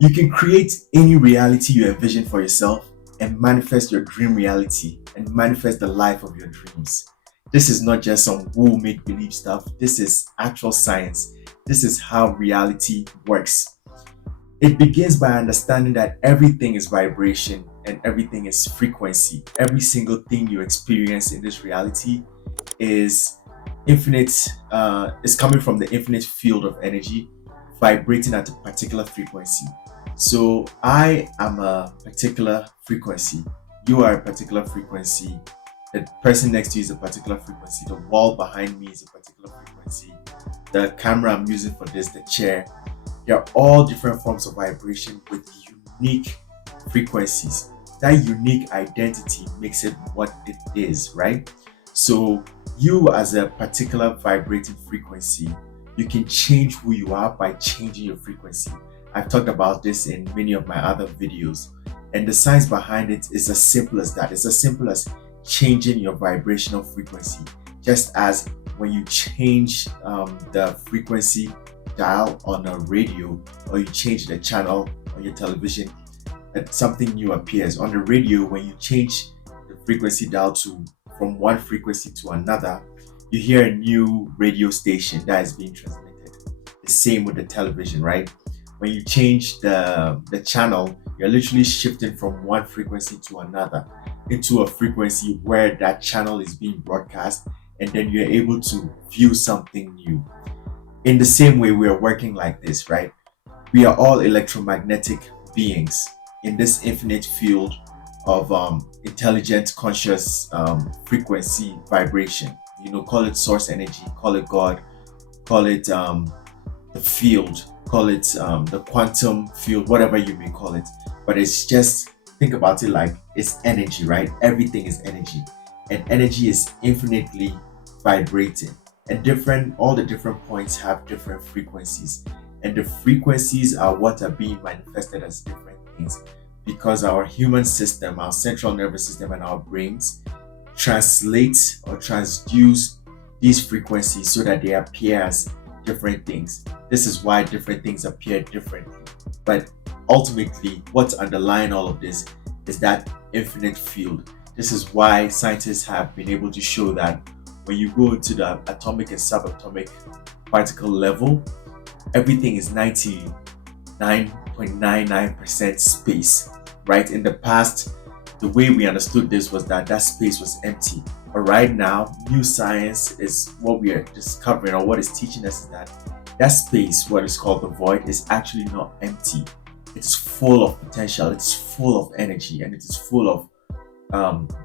You can create any reality you envision for yourself and manifest your dream reality and manifest the life of your dreams. This is not just some woo make believe stuff. This is actual science. This is how reality works. It begins by understanding that everything is vibration and everything is frequency. Every single thing you experience in this reality is infinite, is coming from the infinite field of energy vibrating at a particular frequency. So I am a particular frequency. You are a particular frequency. The person next to you is a particular frequency. The wall behind me is a particular frequency. The camera I'm using for this, the chair, they're all different forms of vibration with unique frequencies. That unique identity makes it what it is, right? So, you as a particular vibrating frequency, you can change who you are by changing your frequency. I've talked about this in many of my other videos, and the science behind it is as simple as that. It's as simple as changing your vibrational frequency. Just as when you change the frequency dial on a radio, or you change the channel on your television, something new appears. On the radio, when you change the frequency dial to from one frequency to another, you hear a new radio station that is being transmitted. The same with the television, right? When you change the channel, you're literally shifting from one frequency to another into a frequency where that channel is being broadcast, and then you're able to view something new. In the same way, we are working like this, right? We are all electromagnetic beings in this infinite field of intelligent, conscious frequency vibration. Call it source energy, call it God, call it the field, call it the quantum field, whatever you may call it. But it's just, think about it like it's energy, right? Everything is energy, and energy is infinitely vibrating. And all the different points have different frequencies, and the frequencies are what are being manifested as different things, because our human system, our central nervous system, and our brains translate or transduce these frequencies so that they appear as different things. This is why different things appear differently. But ultimately, what's underlying all of this is that infinite field. This is why scientists have been able to show that when you go into the atomic and subatomic particle level, everything is 99.99% space, right? In the past, the way we understood this was that space was empty. But right now, new science is what we are discovering, or what is teaching us, is that space, what is called the void, is actually not empty. It's full of potential, it's full of energy, and it is full of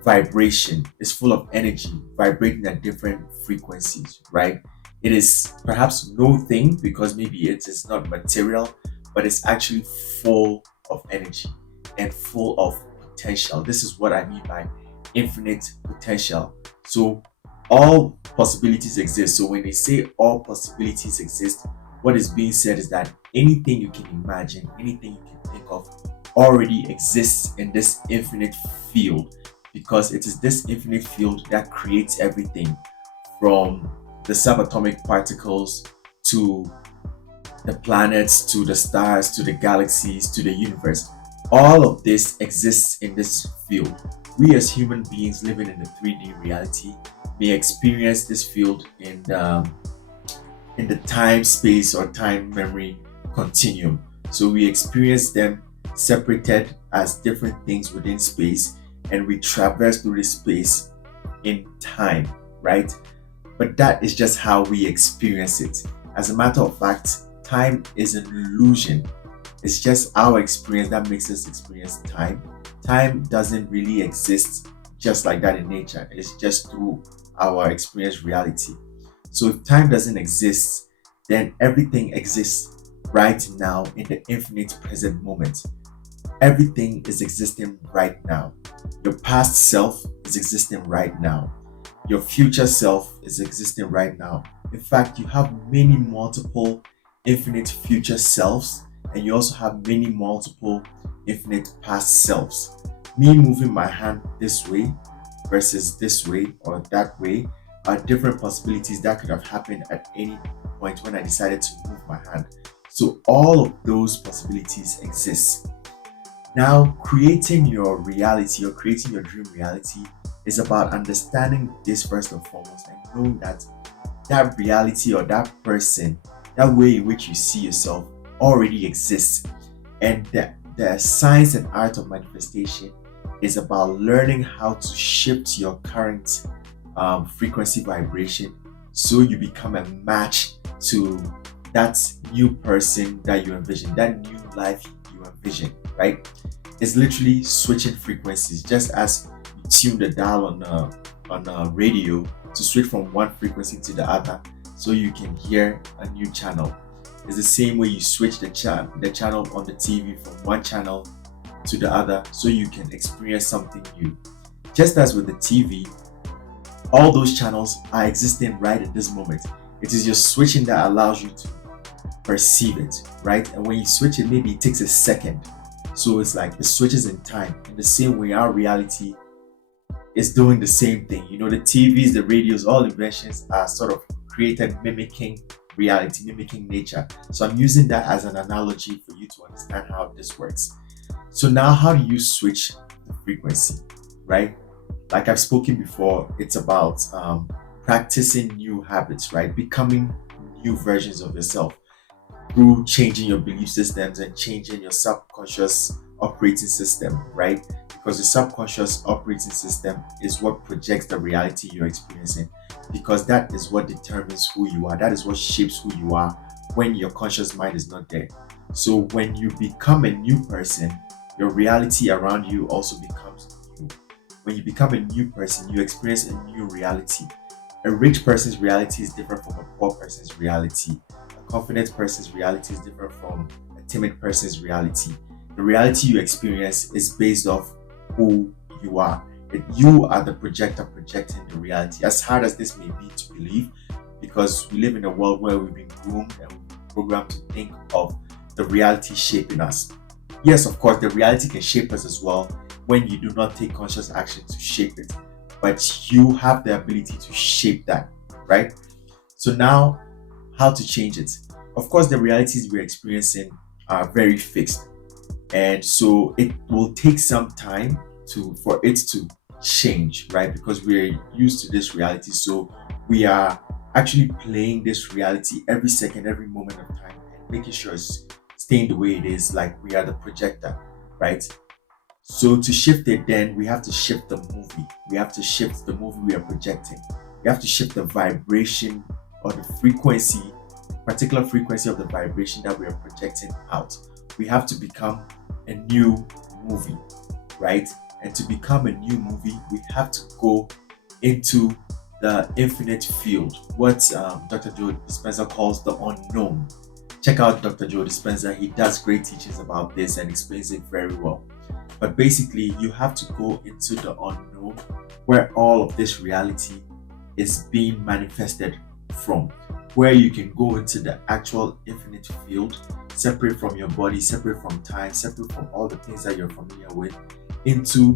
vibration. Is full of energy vibrating at different frequencies, right? It is perhaps no thing because maybe it is not material, but it's actually full of energy and full of potential. This is what I mean by infinite potential. So all possibilities exist. So when they say all possibilities exist, what is being said is that anything you can imagine, anything you can think of, already exists in this infinite field, because it is this infinite field that creates everything from the subatomic particles to the planets to the stars to the galaxies to the universe. All of this exists in this field. We as human beings living in the 3D reality may experience this field in the time space or time memory continuum. So we experience them separated as different things within space, and we traverse through this space in time, right? But that is just how we experience it. As a matter of fact, time is an illusion. It's just our experience that makes us experience time. Time doesn't really exist just like that in nature. It's just through our experience reality. So if time doesn't exist, then everything exists right now in the infinite present moment. Everything is existing right now. Your past self is existing right now. Your future self is existing right now. In fact, you have many multiple infinite future selves, and you also have many multiple infinite past selves. Me moving my hand this way versus this way or that way are different possibilities that could have happened at any point when I decided to move my hand. So all of those possibilities exist. Now, creating your reality or creating your dream reality is about understanding this first and foremost, and knowing that that reality or that person, that way in which you see yourself already exists. And the science and art of manifestation is about learning how to shift your current frequency vibration so you become a match to that new person that you envision, that new life you envision, right? It's literally switching frequencies, just as you tune the dial on a radio to switch from one frequency to the other, so you can hear a new channel. It's the same way you switch the channel on the TV from one channel to the other, so you can experience something new. Just as with the TV, all those channels are existing right at this moment. It is your switching that allows you to perceive it, right? And when you switch it, maybe it takes a second. So it's like it switches in time. In the same way, our reality is doing the same thing. You know, the TVs, the radios, all inventions are sort of created mimicking reality, mimicking nature. So I'm using that as an analogy for you to understand how this works. So now, how do you switch the frequency, right? Like I've spoken before, it's about practicing new habits, right? Becoming new versions of yourself through changing your belief systems and changing your subconscious operating system, right? Because the subconscious operating system is what projects the reality you're experiencing, because that is what determines who you are. That is what shapes who you are when your conscious mind is not there. So when you become a new person, your reality around you also becomes new. When you become a new person, you experience a new reality. A rich person's reality is different from a poor person's reality. A confident person's reality is different from a timid person's reality. The reality you experience is based off who you are. You are the projector projecting the reality. As hard as this may be to believe, because we live in a world where we've been groomed and we've been programmed to think of the reality shaping us. Yes, of course, the reality can shape us as well when you do not take conscious action to shape it. But you have the ability to shape that, right? So now, how to change it? Of course, the realities we're experiencing are very fixed, and so it will take some time to for it to change, right? Because we're used to this reality, so we are actually playing this reality every second, every moment of time, and making sure it's staying the way it is, like we are the projector, right? So to shift it, then we have to shift the movie. We have to shift the movie we are projecting. We have to shift the vibration or the frequency, particular frequency of the vibration that we are projecting out. We have to become a new movie, right? And to become a new movie, we have to go into the infinite field, what Dr. Joe Dispenza calls the unknown. Check out Dr. Joe Dispenza. He does great teachings about this and explains it very well. But basically, you have to go into the unknown where all of this reality is being manifested from, where you can go into the actual infinite field, separate from your body, separate from time, separate from all the things that you're familiar with, into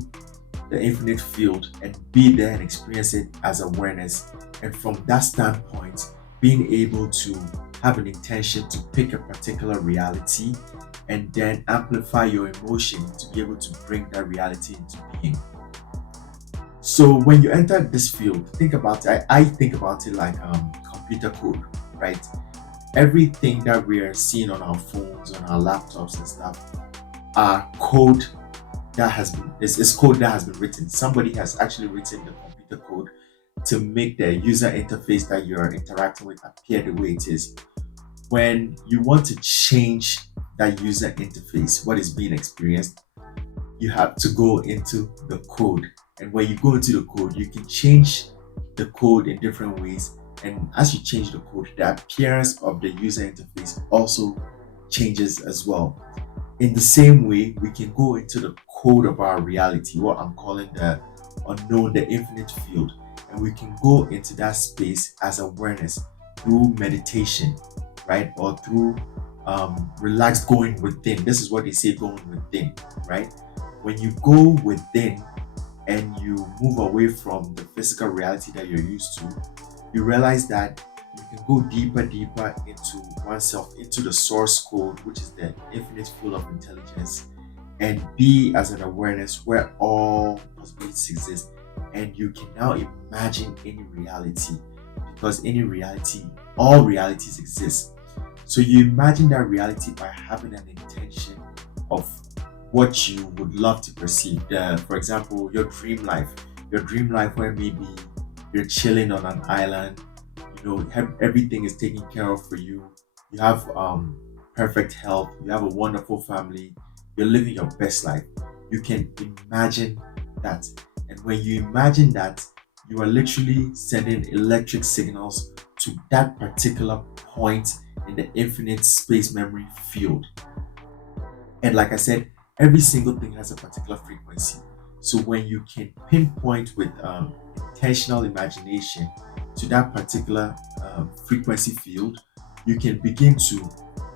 the infinite field and be there and experience it as awareness. And from that standpoint, being able to have an intention to pick a particular reality and then amplify your emotion to be able to bring that reality into being. So when you enter this field, think about it. I think about it like computer code, right? Everything that we are seeing on our phones, on our laptops and stuff, are code that has been is code that has been written. Somebody has actually written the computer code to make the user interface that you're interacting with appear the way it is. When you want to change that user interface, what is being experienced, you have to go into the code. And when you go into the code, you can change the code in different ways. And as you change the code, the appearance of the user interface also changes as well. In the same way, we can go into the code of our reality, what I'm calling the unknown, the infinite field, and we can go into that space as awareness through meditation, right? Or through relaxed going within. This is what they say, going within, right? When you go within and you move away from the physical reality that you're used to, you realize that you can go deeper into oneself, into the source code, which is the infinite field of intelligence, and be as an awareness where all possibilities exist. And you can now imagine any reality, because any reality, all realities exist. So you imagine that reality by having an intention of what you would love to perceive. For example, your dream life where maybe you're chilling on an island, everything is taken care of for you. You have perfect health. You have a wonderful family. You're living your best life. You can imagine that, and when you imagine that, you are literally sending electric signals to that particular point in the infinite space memory field. And like I said, every single thing has a particular frequency. So when you can pinpoint with intentional imagination to that particular frequency field, you can begin to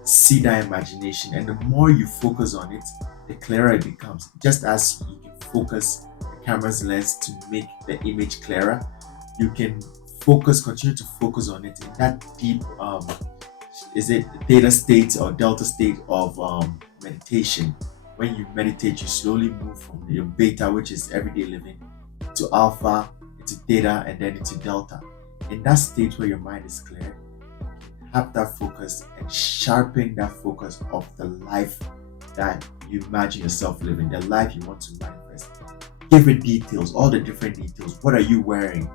see that imagination. And the more you focus on it, the clearer it becomes. Just as you can focus the camera's lens to make the image clearer, you can continue to focus on it in that deep is it theta state or delta state of meditation. When you meditate, you slowly move from your beta, which is everyday living, to alpha, into theta, and then into delta. In that state where your mind is clear, have that focus and sharpen that focus of the life that you imagine yourself living, the life you want to manifest. Give it details, all the different details. What are you wearing?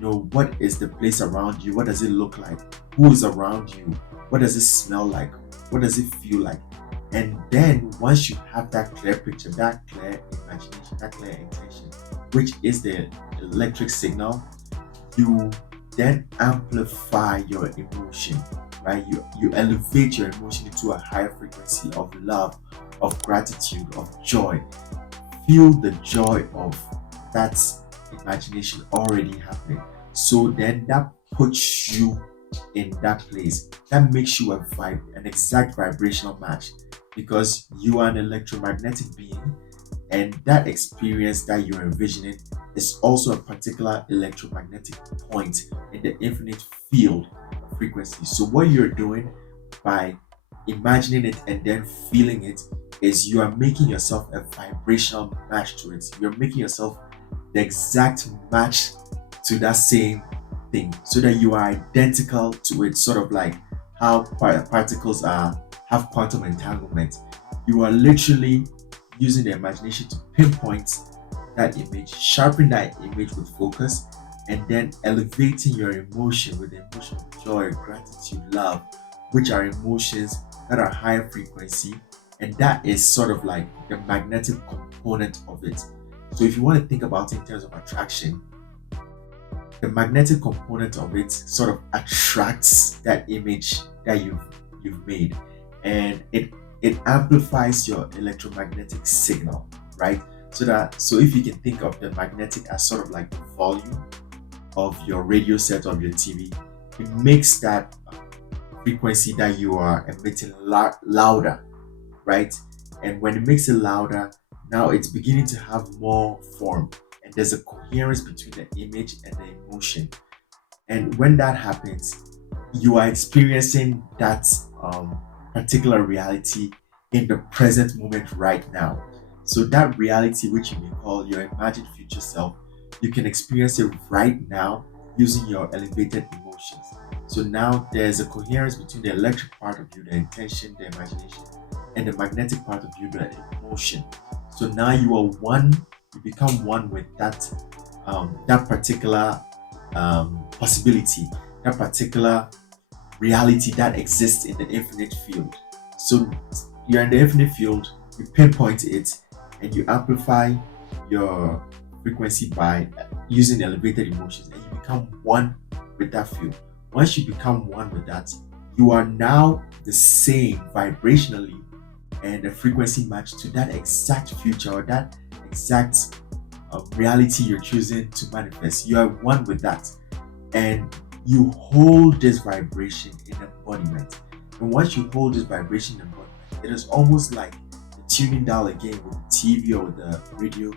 What is the place around you? What does it look like? Who is around you? What does it smell like? What does it feel like? And then once you have that clear picture, that clear imagination, that clear intention, which is the electric signal, you then amplify your emotion, right? You elevate your emotion into a higher frequency of love, of gratitude, of joy. Feel the joy of that imagination already happening. So then that puts you in that place. That makes you an exact vibrational match, because you are an electromagnetic being, and that experience that you're envisioning is also a particular electromagnetic point in the infinite field of frequency. So what you're doing by imagining it and then feeling it is you are making yourself a vibrational match to it. You're making yourself the exact match to that same thing, so that you are identical to it, sort of like how particles have quantum entanglement. You are literally using the imagination to pinpoint that image, sharpen that image with focus, and then elevating your emotion with the emotion of joy, gratitude, love, which are emotions that are higher frequency, and that is sort of like the magnetic component of it. So if you want to think about it in terms of attraction, the magnetic component of it sort of attracts that image that you've made, and it amplifies your electromagnetic signal, right? So if you can think of the magnetic as sort of like the volume of your radio set of your TV, it makes that frequency that you are emitting louder, right? And when it makes it louder, now it's beginning to have more form, and there's a coherence between the image and the emotion. And when that happens, you are experiencing that particular reality in the present moment right now. So that reality, which you may call your imagined future self, you can experience it right now using your elevated emotions. So now there's a coherence between the electric part of you, the intention, the imagination, and the magnetic part of you, the emotion. So now you are one, you become one with that particular possibility, that particular reality that exists in the infinite field. So you're in the infinite field, you pinpoint it, and you amplify your frequency by using elevated emotions, and you become one with that field. Once you become one with that, you are now the same vibrationally, and the frequency match to that exact future, or that exact reality you're choosing to manifest. You are one with that, and you hold this vibration in embodiment. And once you hold this vibration in embodiment, it is almost like the tuning dial again with the TV or the radio.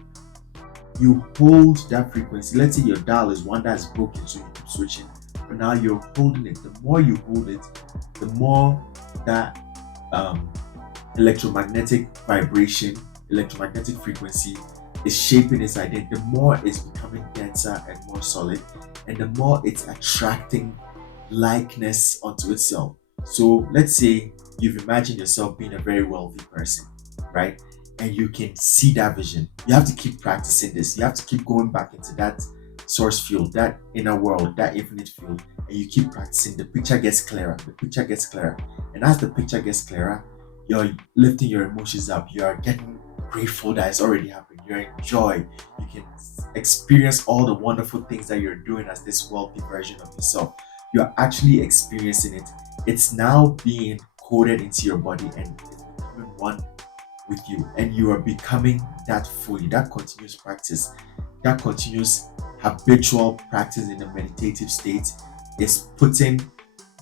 You hold that frequency. Let's say your dial is one that's broken, so you keep switching. now you're holding it. The more you hold it, the more that um, electromagnetic vibration, electromagnetic frequency is shaping its identity. The more it's becoming denser and more solid, and the more it's attracting likeness onto itself. So let's say you've imagined yourself being a very wealthy person, right? And you can see that vision. You have to keep practicing this. You have to keep going back into that source field, that inner world, that infinite field, and you keep practicing. The picture gets clearer. The picture gets clearer. And as the picture gets clearer, you're lifting your emotions up. You're getting grateful that it's already happened. You're in joy. You can experience all the wonderful things that you're doing as this wealthy version of yourself. You're actually experiencing it. It's now being coded into your body and it's becoming one with you. And you are becoming that fully. That continuous practice, that continuous habitual practice in a meditative state is putting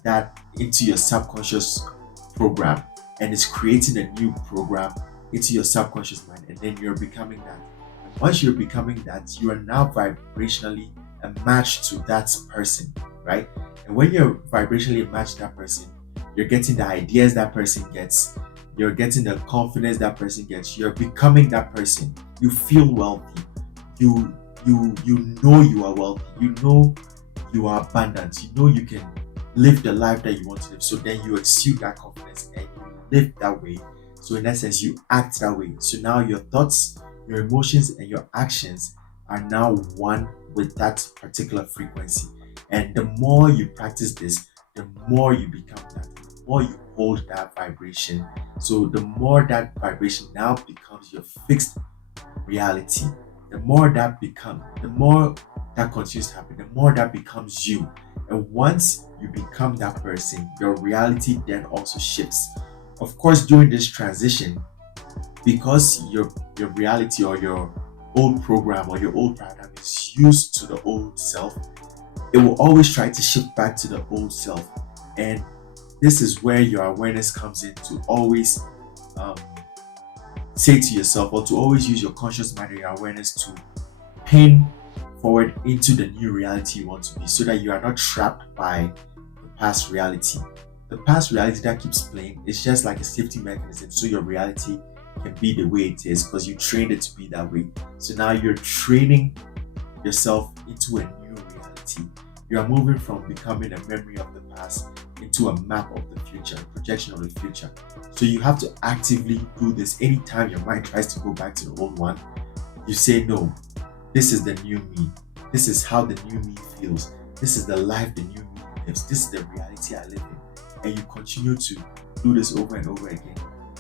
that into your subconscious program, and it's creating a new program into your subconscious mind, and then you're becoming that. And once you're becoming that, you are now vibrationally a match to that person, right? And when you're vibrationally matched to that person, you're getting the ideas that person gets, you're getting the confidence that person gets, you're becoming that person. You feel wealthy. You know you are wealthy. You know you are abundant. You know you can live the life that you want to live. So then you exude that confidence and you live that way. So in essence, you act that way. So now your thoughts, your emotions, and your actions are now one with that particular frequency. And the more you practice this, the more you become that, the more you hold that vibration. So the more that vibration now becomes your fixed reality. The more that continues to happen, the more that becomes you. And once you become that person, your reality then also shifts. Of course, during this transition, because your reality or your old program or your old paradigm is used to the old self, it will always try to shift back to the old self. And this is where your awareness comes in to always um, say to yourself, or to always use your conscious mind and your awareness to pin forward into the new reality you want to be, so that you are not trapped by the past reality. The past reality that keeps playing is just like a safety mechanism, so your reality can be the way it is because you trained it to be that way. So now you're training yourself into a new reality. You are moving from becoming a memory of the past into a map of the future, a projection of the future. So you have to actively do this. Anytime your mind tries to go back to the old one, you say, no, this is the new me. This is how the new me feels. This is the life the new me lives. This is the reality I live in. And you continue to do this over and over again.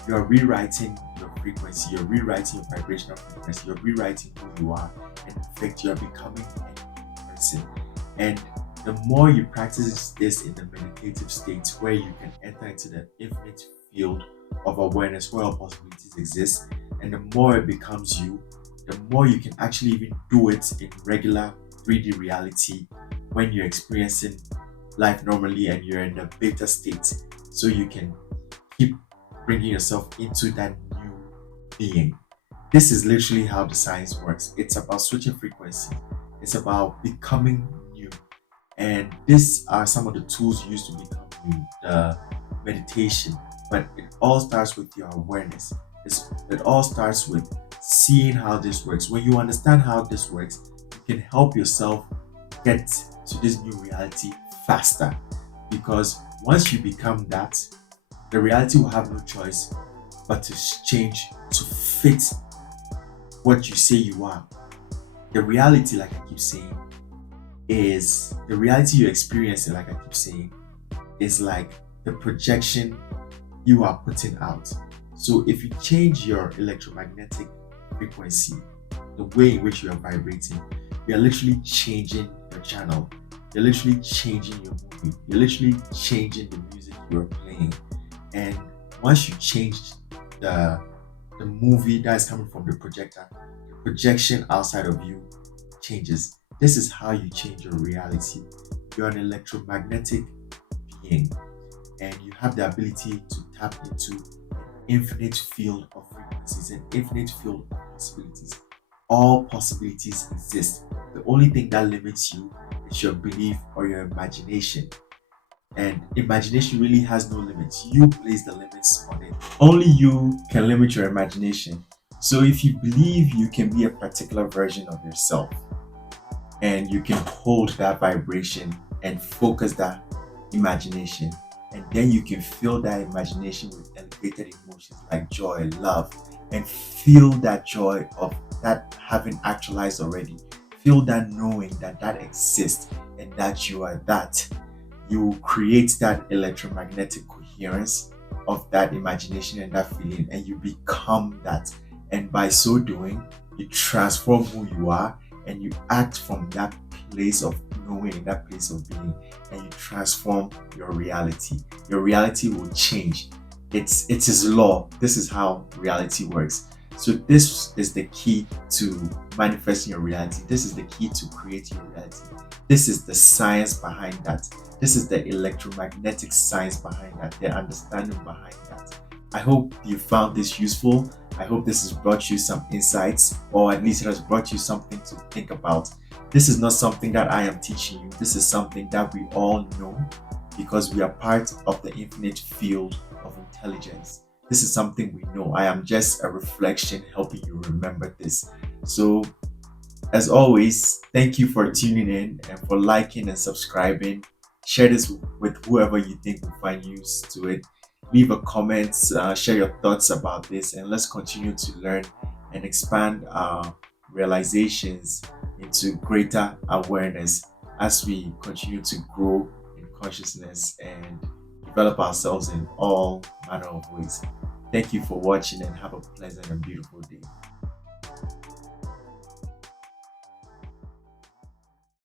You are rewriting your frequency, you're rewriting your vibrational frequency, you're rewriting who you are. And in fact, you are becoming a new person. And the more you practice this in the meditative state, where you can enter into the infinite field of awareness where all possibilities exist, and the more it becomes you, the more you can actually even do it in regular 3D reality when you're experiencing life normally and you're in the beta state. So you can keep bringing yourself into that new being. This is literally how the science works. It's about switching frequency, it's about becoming new. And these are some of the tools used to become new, the meditation. But it all starts with your awareness. It all starts with seeing how this works. When you understand how this works, you can help yourself get to this new reality faster. Because once you become that, the reality will have no choice but to change to fit what you say you are. The reality, like I keep saying, is the reality you experience, like I keep saying, is like the projection you are putting out. So if you change your electromagnetic frequency, the way in which you are vibrating, you're literally changing your channel. You're literally changing your movie. You're literally changing the music you're playing. And once you change the movie that is coming from the projector, the projection outside of you changes. This is how you change your reality. You're an electromagnetic being, and you have the ability to tap into an infinite field of frequencies, an infinite field of possibilities. All possibilities exist. The only thing that limits you it's your belief or your imagination. And imagination really has no limits. You place the limits on it. Only you can limit your imagination. So if you believe you can be a particular version of yourself and you can hold that vibration and focus that imagination, and then you can fill that imagination with elevated emotions like joy, love, and feel that joy of that having actualized already. Feel that knowing that that exists and that you are that. You create that electromagnetic coherence of that imagination and that feeling, and you become that. And by so doing, you transform who you are and you act from that place of knowing, that place of being, and you transform your reality. Your reality will change. It is law. This is how reality works. So this is the key to manifesting your reality. This is the key to creating your reality. This is the science behind that. This is the electromagnetic science behind that, the understanding behind that. I hope you found this useful. I hope this has brought you some insights, or at least it has brought you something to think about. This is not something that I am teaching you. This is something that we all know because we are part of the infinite field of intelligence. This is something we know. I am just a reflection helping you remember this. So as always, thank you for tuning in and for liking and subscribing. Share this with whoever you think will find use to it. Leave a comment, share your thoughts about this, and let's continue to learn and expand our realizations into greater awareness as we continue to grow in consciousness and develop ourselves in all manner of ways. Thank you for watching and have a pleasant and beautiful day.